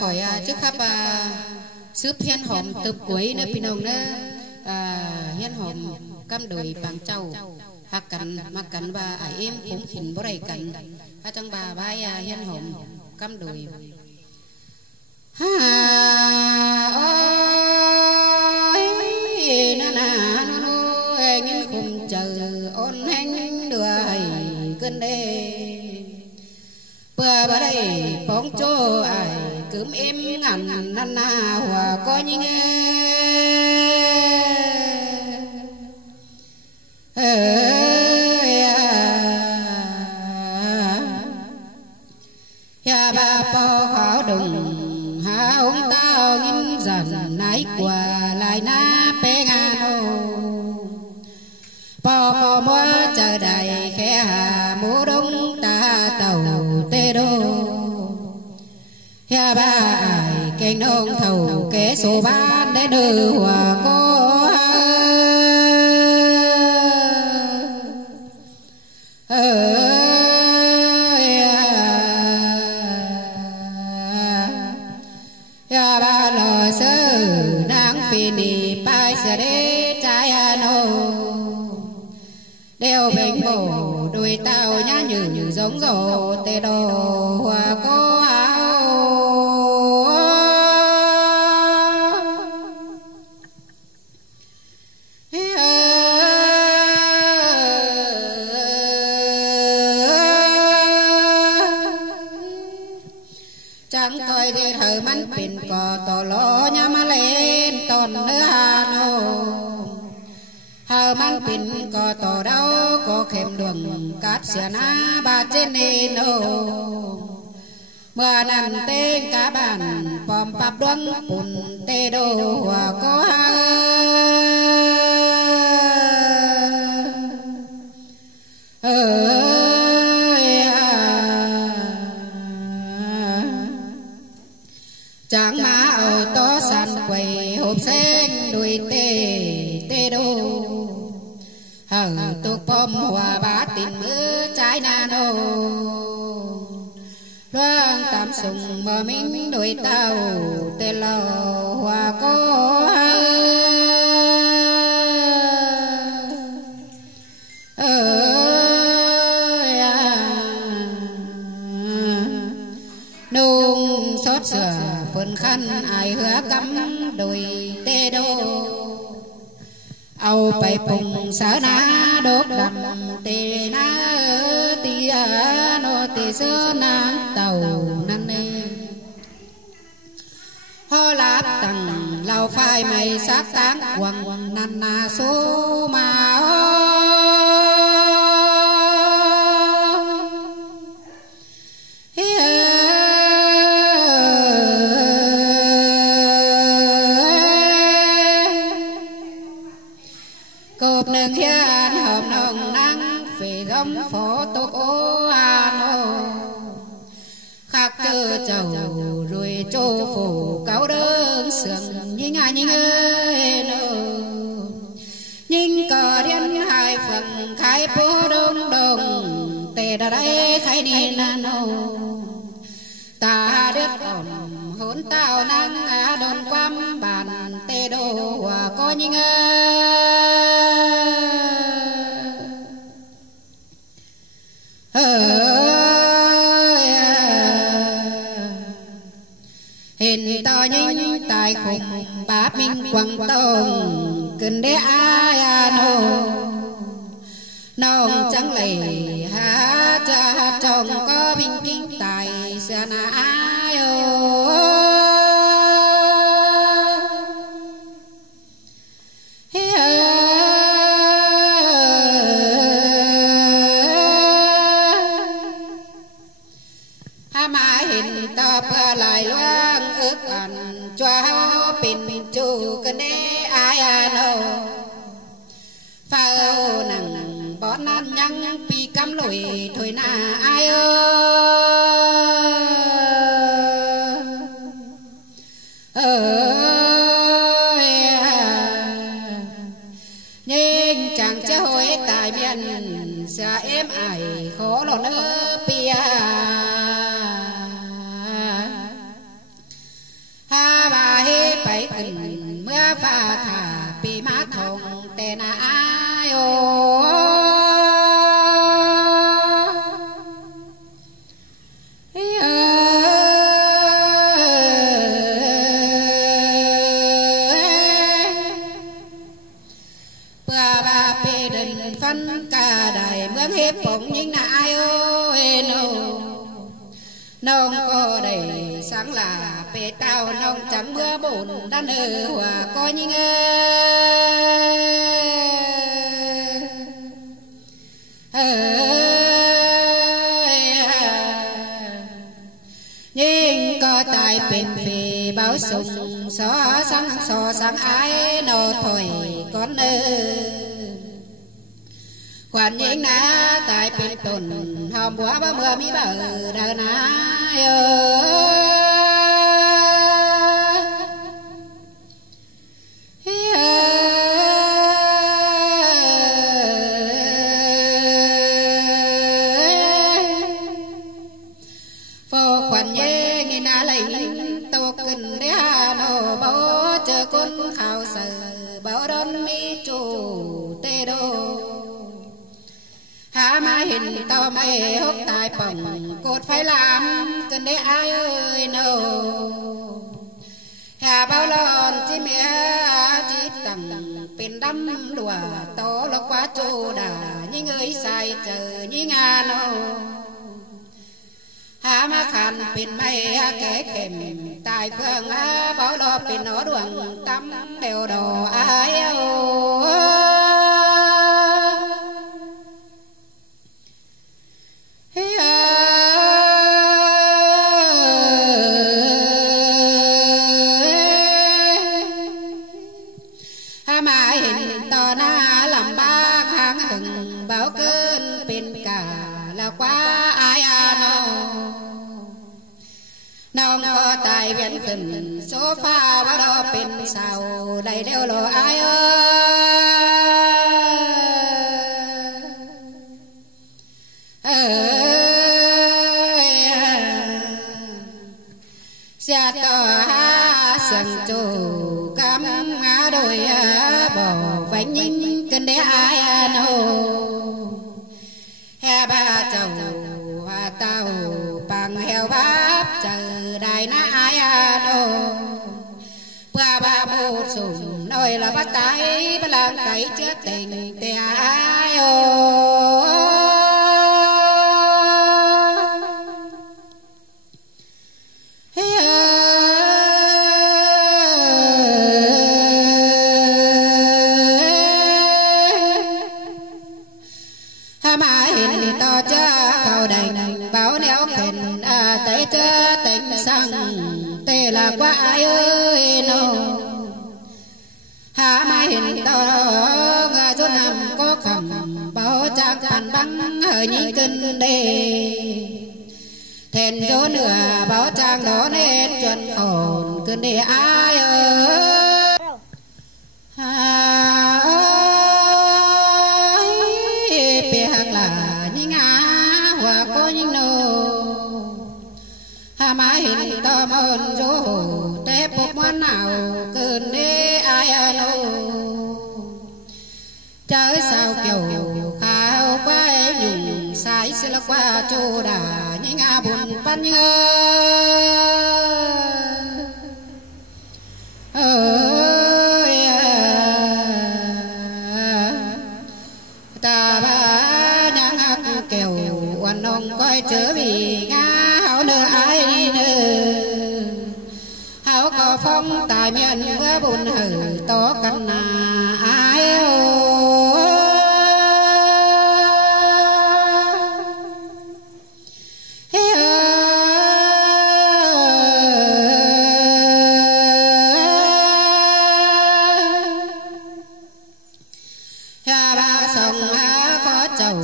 khỏi trước khắp sướp hiên hòm tập cuối nữa pin ông nữa hiên hòm cam đồi bằng châu hạc cắn mặc cắn bà ải em cũng khỉnh bó đầy cắn trong bà bài hiên hòm cam đồi ôi na na nó nghiên khùng chờ ôn hành đuổi cơn đê bữa bà đây bóng cho ai cướm em ngàn năn na hòa có những ya ba po khó đùng ha ông tao nghìn dần nái qua lại na pe ngano po có mua chờ đầy khe hà mũ đông ta tàu tê đô ya ba ai kênh nông thầu kế số bán để đưa hòa cô ya ba lo sơ đang phi nì pai sẽ để trái ano đeo bình bổ đuôi tao nhá như giống rổ tê đồ hòa cô áo chẳng coi thì thở mắn pin cò tò lo nhá mà lên tòn nữa hà hờ mắn pin cò tò đau có kèm đường cát xưa ná ba trên nền mưa nằm tên cá bàn pom pap đoan bùn tê đô hòa có chẳng má ở to sàn quầy hộp sen đuôi tê đô hờ tục bom hòa bá tìm mưa trái nano loang tam sùng mờ minh đuôi tàu tê lò hòa có nung xót sửa phần khăn ai hứa cắm đôi tê đô âu bay phùng sở ná đốt đầm tê ná tì nô tì sơ ná tàu năn nê hô lạp tầng lau phai mây sát táng quăng năn na số mà cột nương hiên hòm nồng nắng về gấm phó tô ô ano khắc cơ chầu rồi châu phủ cáo đơn sườn nhìn ai nhìn ơi nhìn cờ điên hai phần khai phố đông đông tề đã đây khai đi nano ta đất ổn hỗn tao năng á đồn quam bàn tê đô hòa có nhìn hình to nhanh tài khủng bá minh quăng tông kinh đế ai nông trắng lầy hát cha chồng có bình kinh tài xa na ai hình tập lại loang ước ảnh cho pin chu cần đế ai phao nằng bón ăn nhăng pi cắm lùi thôi na ai nhưng chẳng cho hối tài miền xa em ai khó lo nữa pia kinh mưa pha thả bị má thòng tè na ai ô phân cả đời mướn hiếp bụng nhưng là ai ơi nông có đầy sáng là bề tao nông chẳng mưa bùn đan hòa coi nhưng nhưng có tài bên về báo sùng so sáng ai nô thôi con quan những na tại bên tuần hôm bữa ba mưa mi bờ đời na phô quan những nghe na lấy tô kinh để hà nô bao chờ con khảo sở bao đón mi chủ tê đô mà hình to mày hốc tai bỏng cột phải làm cần để ai ơi nô hà bao lon chỉ mẹ chỉ tầng bên đâm đùa to là quá trô đà như người sai chờ như ngà nô hà mà khăn bên mày kẻ kèm tai phương bao lo bên nó đường tắm đều đồ ai bảo cơn bên cả là quá ai nông có tài viễn tình số pha bao đó bên sau đầy đeo lộ ai xa tỏ ha sân chủ cắm đôi bỏ vánh nhìn cân đế ai he ba chầu hoa tàu bằng heo bắp chờ đại na ai qua ba một sùng nói là bắt tay bắt làm tay chết tình tè ai to cha khẩu đành bảo néo khen tay cha tình sang tê là quá ai ơi nô hà mai hình to ngà số năm có khẩm bảo cha càn băng hơi nhị kinh đề thèn số nửa bảo trang đó nên chuẩn ổn cơn đề ai ơi mà hình to mơn dỗ tép bốc món nào cơn đê ai nô trời sao kiểu khao quay nhung sai sẽ là qua chỗ đà những buồn pan ơi ta ba nhang kèo quan ông coi chớ vì ngã hảo nơ ai hảo có phong tài miền mưa buồn hử to căn ai ba sông có chầu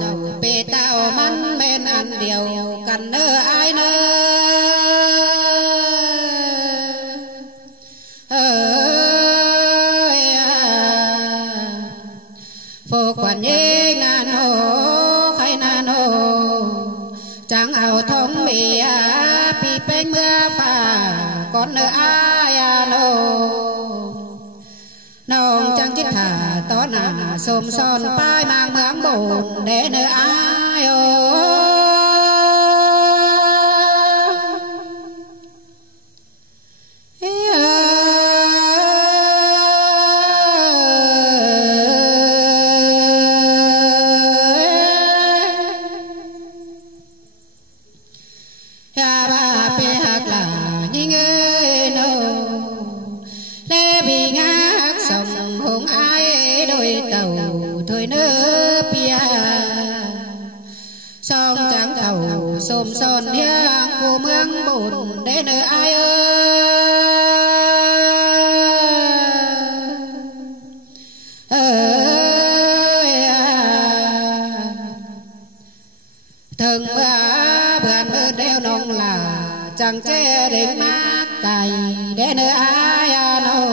bê tao mắn bên ăn điều cần nơ ai nơ phô quản nhé ngàn hồ khai nan hồ chẳng ảo thông mì pi bánh mưa phà con nơ ai nô nong chẳng chết thả tó nà xôm son pai mang mướng bồn để nơi ai xôm son hiang cô mương bồn để nơi ai ơi thường bữa mưa đeo nông là chẳng che đến mát cày để nơi ai nô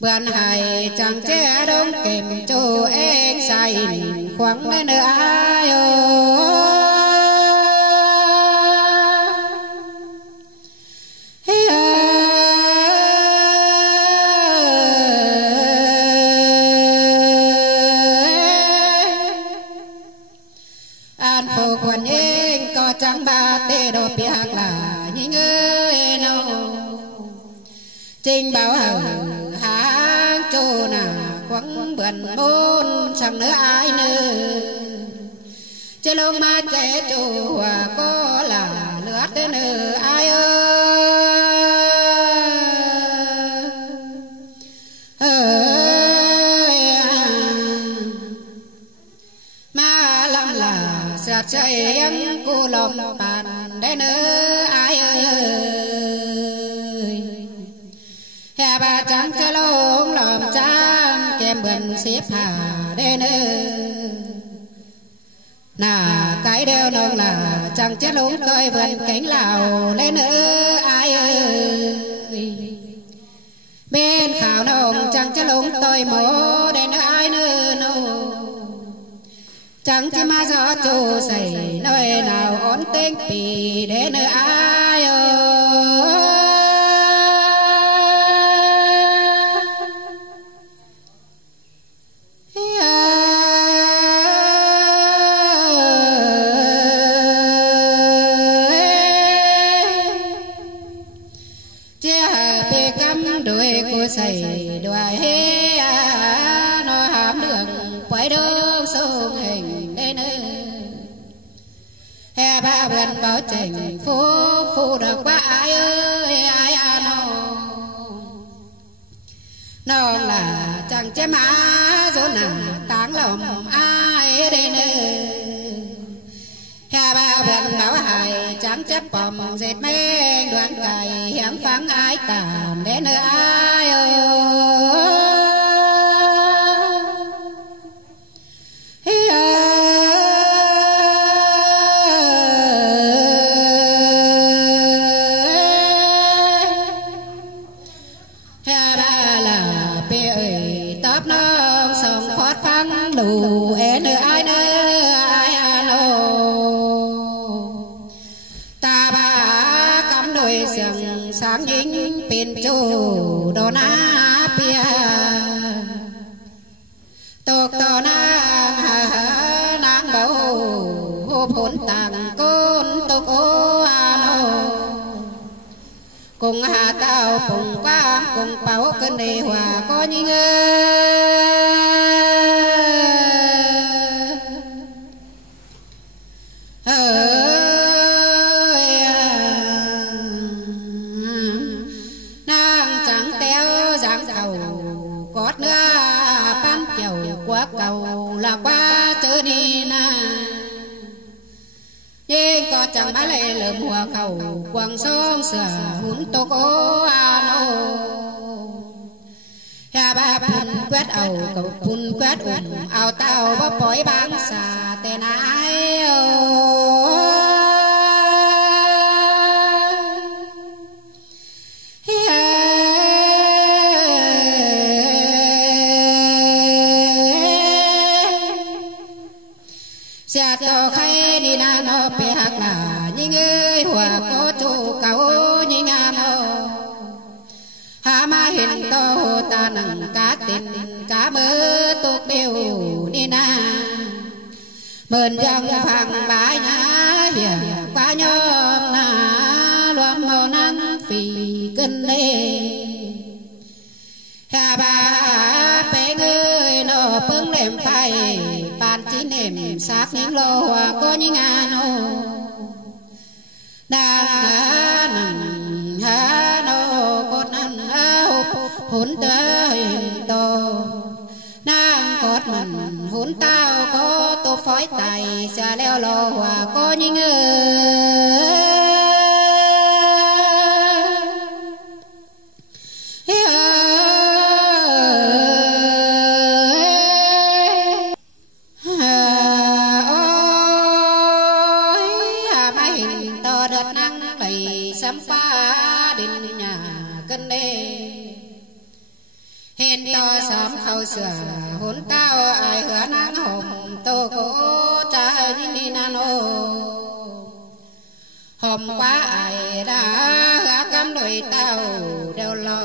bữa hải chẳng che đông kèm cho em say khoáng để nơi ai chẳng ba tê đồ piak là những người nào trình bảo hờ háng chô nà quăng bẩn bôn chẳng nữa ai nữa chơi lông ma trẻ chô hòa có là lướt đến nữa ai ơi ma lắm là sạt chạy em cô lòng bàn để nữa ai ơi hè bà trắng cho lông lòng trắng kem bần xếp hà để nữa nà cái đeo nông là chẳng chết lúng tôi vườn cánh lào lên nữa ai ơi bên khảo nông chẳng chết lúng tôi mố để nữa ai nữa nô chẳng chỉ mà gió trù xảy nơi nào ổn tinh bì để nơi ai chia bề cắm đuôi cô xảy đuôi nó hàm đường quay đường sông hình đến hè ba vườn bảo trình phu được quá ai ơi ai nó là chẳng chế má dỗ nà táng lòng ai đây nữa hè ba vườn bảo hài chẳng chấp bòm dệt men đoán cày hiểm phắng ai tàn đến nơi ai ơi đủ em nơi ai nô ta ba cắm đôi xiềng sáng dính bên chỗ đồ na pia tục to nàng bảo hộp hồn tàng côn tục ô nô cùng hà tao cùng qua cùng bảo cơn đề hòa có như nàng chẳng téo dáng cầu cót nữa pan chầu quá cầu là quá chớ đi na nhưng có chẳng bá lệ lượm hòa cầu quăng sông sửa hun tô cố nô hà ba phun quét ầu cầu phun quét ào tao bó bói băng xà tên ai xa to khay đi na nó bè hạt là những người hòa có chỗ cầu những nô hà ma hiện to ta nằng cá tình cá mơ tốt đều nên à mơn dân phẳng bãi nhá hiền quá nhom na loam mò nắng phì cân lê hà bà bé người nó bưng đệm phai bàn chín đệm sát những lô hoa có những ngàn ô nàng nằng hà nô cốt nằng hôn tơ hình tô nàng cốt mình hôn tao có tô phói tài xa leo lô hoa có những sắm phá đến nhà cân đê hên to sớm khâu sửa hôn tao ai hứa nắng hồng tô cố cha đi nano hôm qua ai đã gã cắm đôi tao đều lo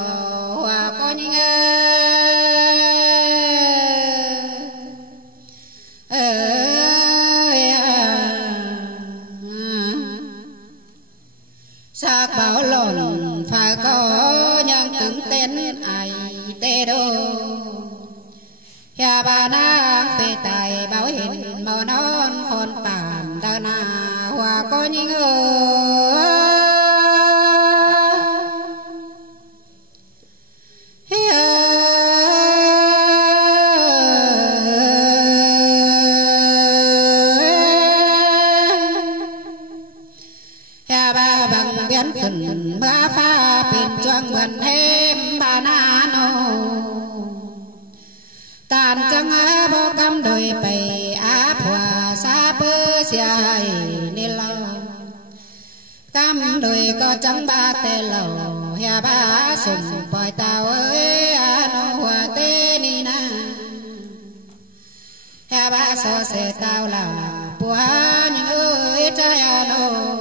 hòa có những sắc bảo lộn phải có nhân tướng tên ai tê đô nhà bà na về tài bảo hiện màu non hồn bản đa na hòa có những khẩn ba pha pin choang gần em bà na nô tàn trăng á bo cam đôi bầy á phòa xa bơ xài nê lo cam đôi có trắng ba tê lầu hè ba sùng bòi tàu ơi á nô hòa tê ni na hè ba so xe tao là bùa những ơi trai á nô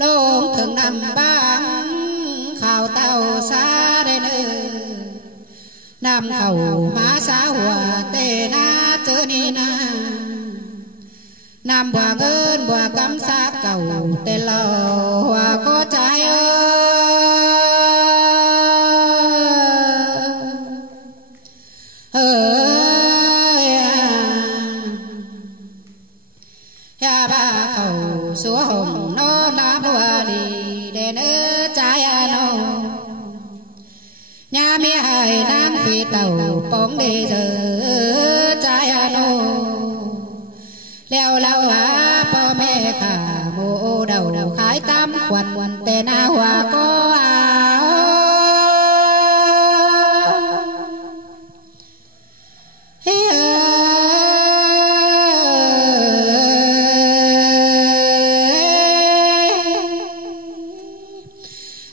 lông thường nằm băng khảo tàu xa đây nơi nằm khẩu má xa hòa tê na chớ ni na nằm bòa ngân bòa cắm xa cầu tê lò hòa có trái ya ba khẩu số hồng nó lá bùa đi để nỡ trái nó nhà mẹ hai đang phi tàu bóng đi giờ trái nó leo lao á po mẹ cả mồ đầu khái tam quần tên na hòa có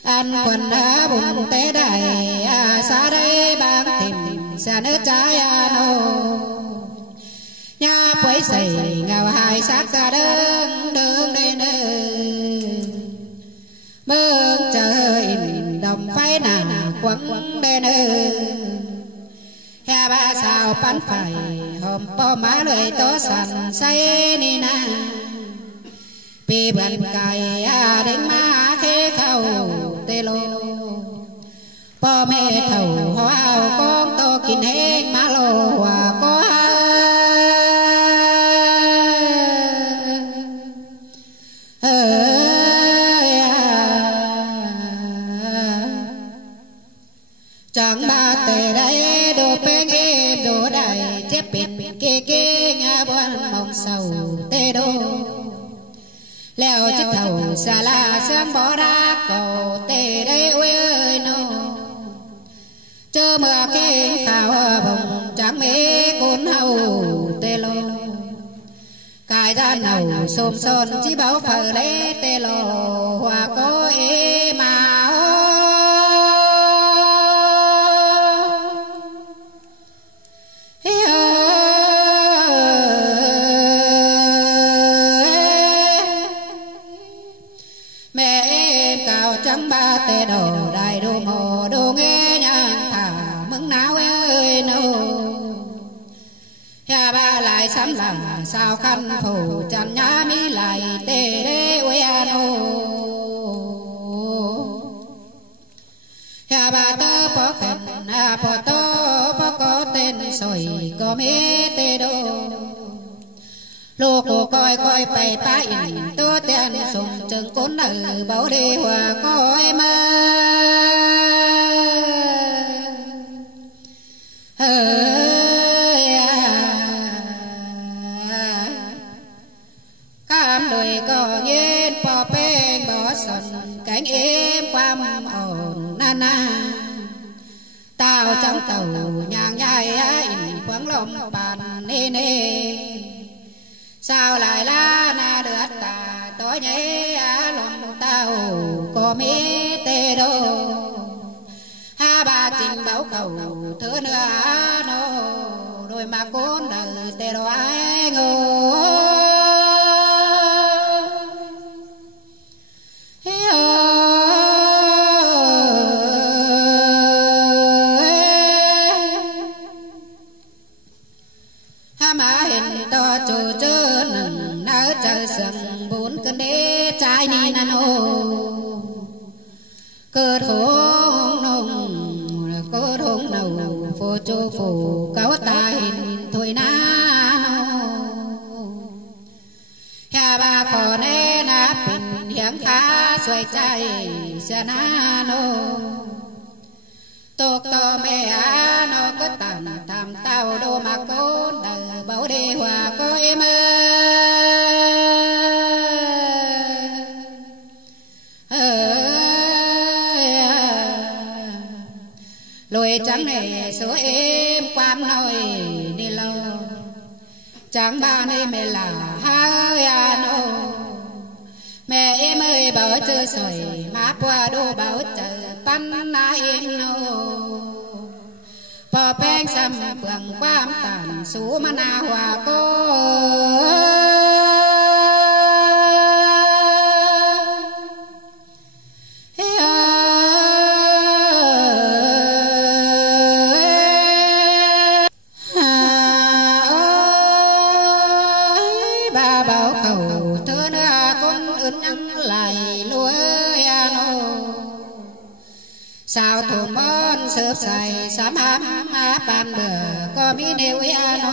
ăn quần đã bụng té đại xa đây bang tìm xa nước trái nô nhà quấy sầy ngào hai xác ra đường đường đây nơi mương trời đồng phái nà quấn đây nơi hè ba sao bắn phải hôm po má lời tố sẵn say ni na bị bận cài đánh má khế khâu tê lô po mẹ thầu hoa con to kín hết má lô hòa có chẳng ba tề đây đồ bên em đồ đại chép biển kê nhà buồn mong sầu tê đô leo chiếc thầu xa la sương bỏ ra cầu tê đây ơi nô chơ mưa kê phao bồng trắng mê côn hầu tê lô cài ra nầu xôm xôn chỉ bảo phở lê tê lô hòa có ê mà mẹ em cao trắng ba tê đồ đại đồ mồ đồ nghe nhang thả lại sắm là sao khăn phủ chẳng nhá mi lại tê đê ôi ano hà bà tơ bó khẩn bó tơ bó có tên sỏi có mê tê đô lô cô coi coi phải phải tôi tiền sùng chừng cốn nở bảo đi hòa coi mơ cam đôi có nghiên bỏ bên bỏ sần cánh êm quam ổn na na tao trong tàu nhàng nhai khoáng lòng bàn nê nê sao lại la na được ta tối nhảy lòng tao có mê tê đô ha ba trình bảo cầu thứ nữa nó đôi mà côn đời tê đô ai ngô ha mà hình to chủ chớ nâng nở trời sương bốn cơn đế trái ni nan ô cơ thốn nông cơ thốn nâu phô chu phù cáo ta hình thôi na hà ba phò nê na bình hiếng khá xoay chạy xe na nô tục to mẹ nó cứ tàn tham tao đô mà côn đời bảo đi hòa có em lùi trắng này số em quan nồi đi lâu chẳng ba này mẹ là hai ano mẹ em ơi bảo chơi sỏi má qua đô bảo chờ pan na em nô bỏ beng xăm phượng quam tàn sú ma na hòa cô ba bảo khẩu thưa nữa con ướn nhắn lại lúa ano sao thôn món sớp xài sám hám bàn bờ có mi nêu ano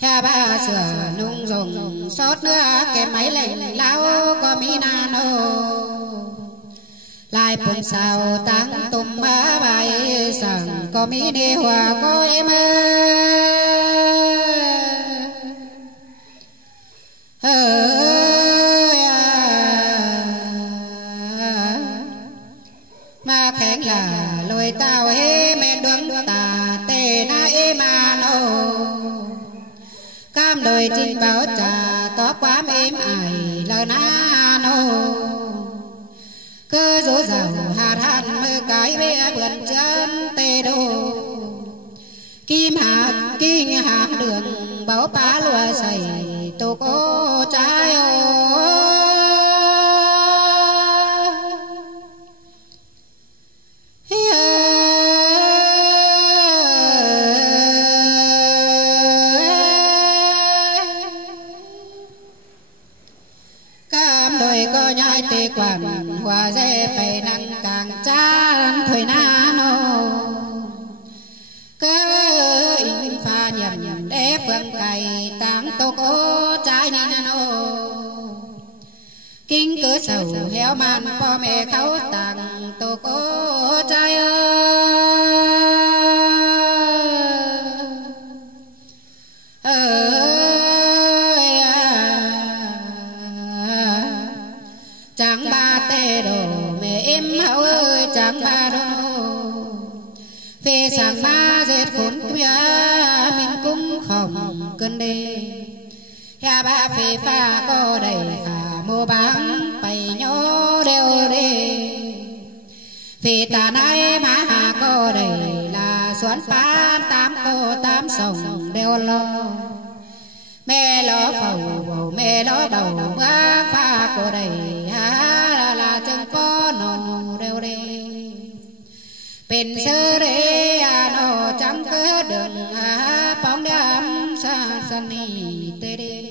ha ba sửa nung dùng sót nữa kèm máy lạnh lao có mi nano lại bồn sao tăng tùm bài sẵn có mi nêu hòa có em mà khen là lôi tao hê mẹ đứng tà tê na ê mà nô cam đôi trình báo trà tó quá êm ải lời na nô cứ dỗ dầu hạt hạt mơ cái bê vườn chân tê đô kim hạt kinh hạt đường báo bá lùa sầy tô cô trái ô cam đôi có nhai tê quản hòa dê bày năng càng chan thôi na nô cơ in pha nhầm để phương cày táng tô cô trái ni na nô kinh cứ sầu héo man po mẹ khấu tàng tô cô trái chẳng ba tê đồ mẹ em hậu ơi chẳng ba đồ phê sang ba dệt khốn kia mình cũng không cơn đê ha ba phê pha có đầy khả mô bán bày nhó đeo đê phê ta nay má hà có đầy là xoắn phá tám cô tám sòng đeo lo mẹ lo phầu mẹ lo đầu mưa pha cô đầy ha là chân có nồng đeo đêเป็นเสเรอโนจังเกิดเดินปองดำ sunny tê đê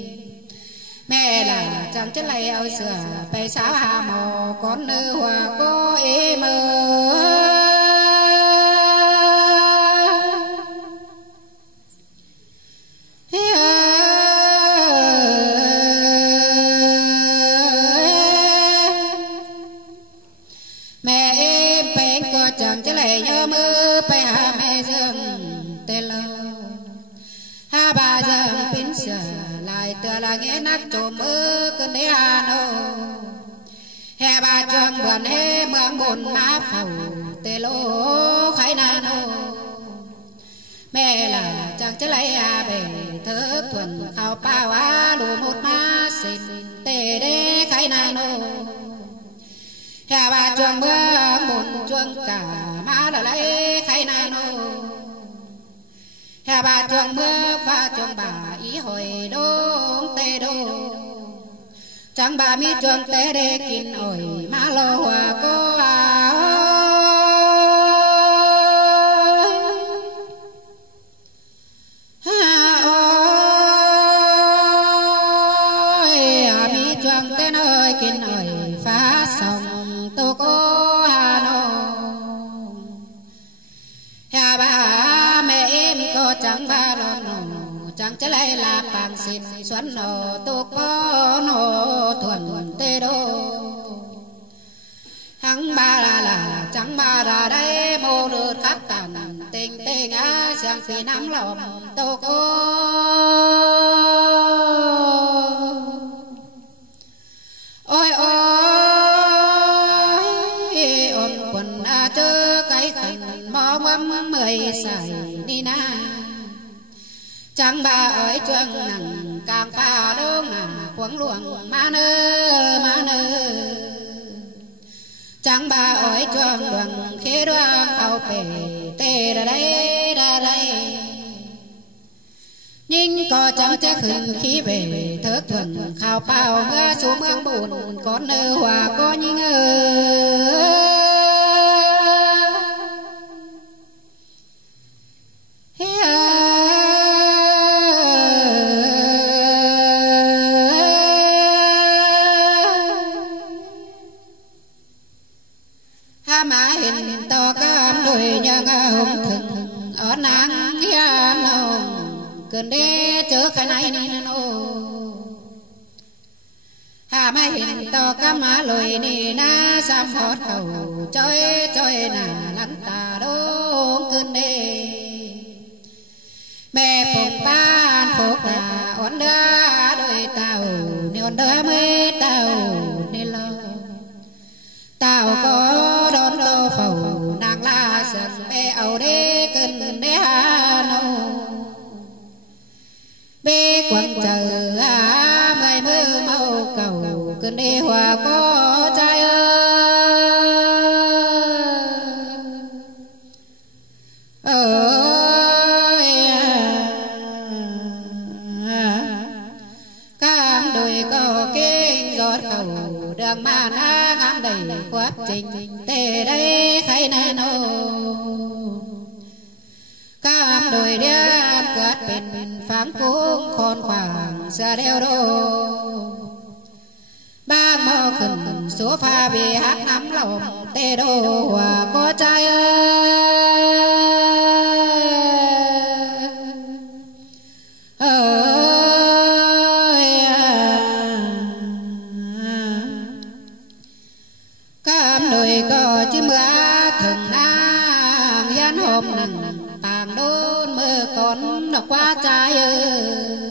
mẹ là chẳng chất lay áo sửa bay sáo hà mò con nữ hòa có êm mẹ em bén có chẳng chất lay nhớ mơ bay hà mẹ dương tê lâu ha bà dương pin sửa lại tựa là nghe nát trộm mơ cơn đế hà nô hè bà trường buồn hê mương buồn má phầu tê lô khái nai nô mẹ là chẳng chất lấy à bể thơ thuần khao bao á lù một má xịt tê đế khái nai nô hè bà trường mương buồn chuông cả má là lấy khái nai nô hè bà trường mưa pha trường bà ý hồi đô tê đô chẳng bà mi trường tê đê kín ổi má lô hòa cô à ôi à mi trường tê nơi kín ổi phá sông tô cô hà nô hè bà mẹ em có chẳng ba lon chẳng chế lấy là bằng xịt xoắn nổ tu có nổ thuần tê đô hăng ba là chẳng ba ra đây mô được khắp tàn tình tình á sang phi nam lòng tu có ôi ôi ôm quần chớ cái khăn mò mắm mười xài đi na chẳng bà ơi chân nặng càng pha đông à quấn luồng má nơ chẳng bà ơi chân luồng khi đoan khâu bể tê ra đây nhưng có chẳng chắc hừng khí về thớt thuần khao bao mưa xuống mương buồn con nơ hòa có những ha má hình to cam đôi nhang hồng thừng ở nắng hiên hồng cơn đê chớ khai này nè nô ha má hình to cam má lôi nè na sam hót khẩu chơi nà lăn tà đô cơn đê mẹ phụng ban phục là ổn đá đôi tàu nè ổn đá mới tàu nè lo tàu có đón tô phầu nàng la sân bê ẩu đê cân đê hà nô bê quăng chờ á mây mưa màu cầu cân đê hòa có trai ơi cam đôi có kinh giọt cầu đường mà na ngắm đầy khoát trình tê đây khay nè nô cam đôi đêm cất bên pháng cung khôn khoảng xa đeo đô ba mò khẩn số pha bị hát nắm lòng tê đô hòa có trai cam đôi có chứ mưa thường nàng gian hôm nặng tàng đôn mơ con nó qua trai ơi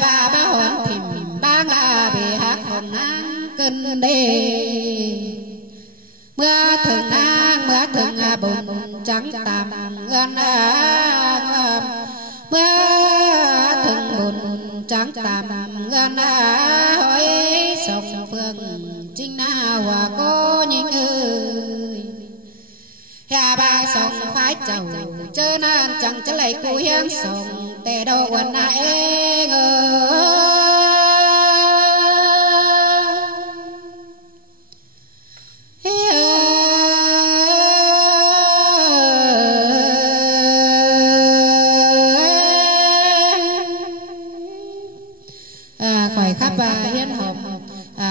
bà hồn thìm bang là bị hát hồng nắng cân đê mưa thường bùn trắng tạm ngân mưa thường bùn trắng tạm ngân hỏi sông phương chính na hòa có những ơi bà sông phái chầu chớ nan chẳng chớ lấy cú hiến sông tê đô quần ai ngờ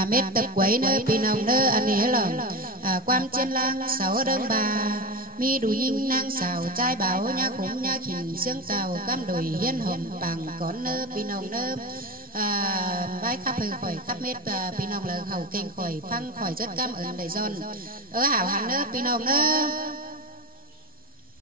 mét tập quấy nơi pin ông nơ anh nhé lòng quam trên lang sáu đơn bà mi đủ dinh nang xào trai báo nha khủng nha khỉnh xương tàu cam đồi hiên hồng bằng con nơ pin ông nơ vai khắp hơi khỏi khắp mét pin ông là hầu kinh khỏi phăng khỏi rất cảm ơn đầy giòn ở hảo hẳn nơ pin ông nơ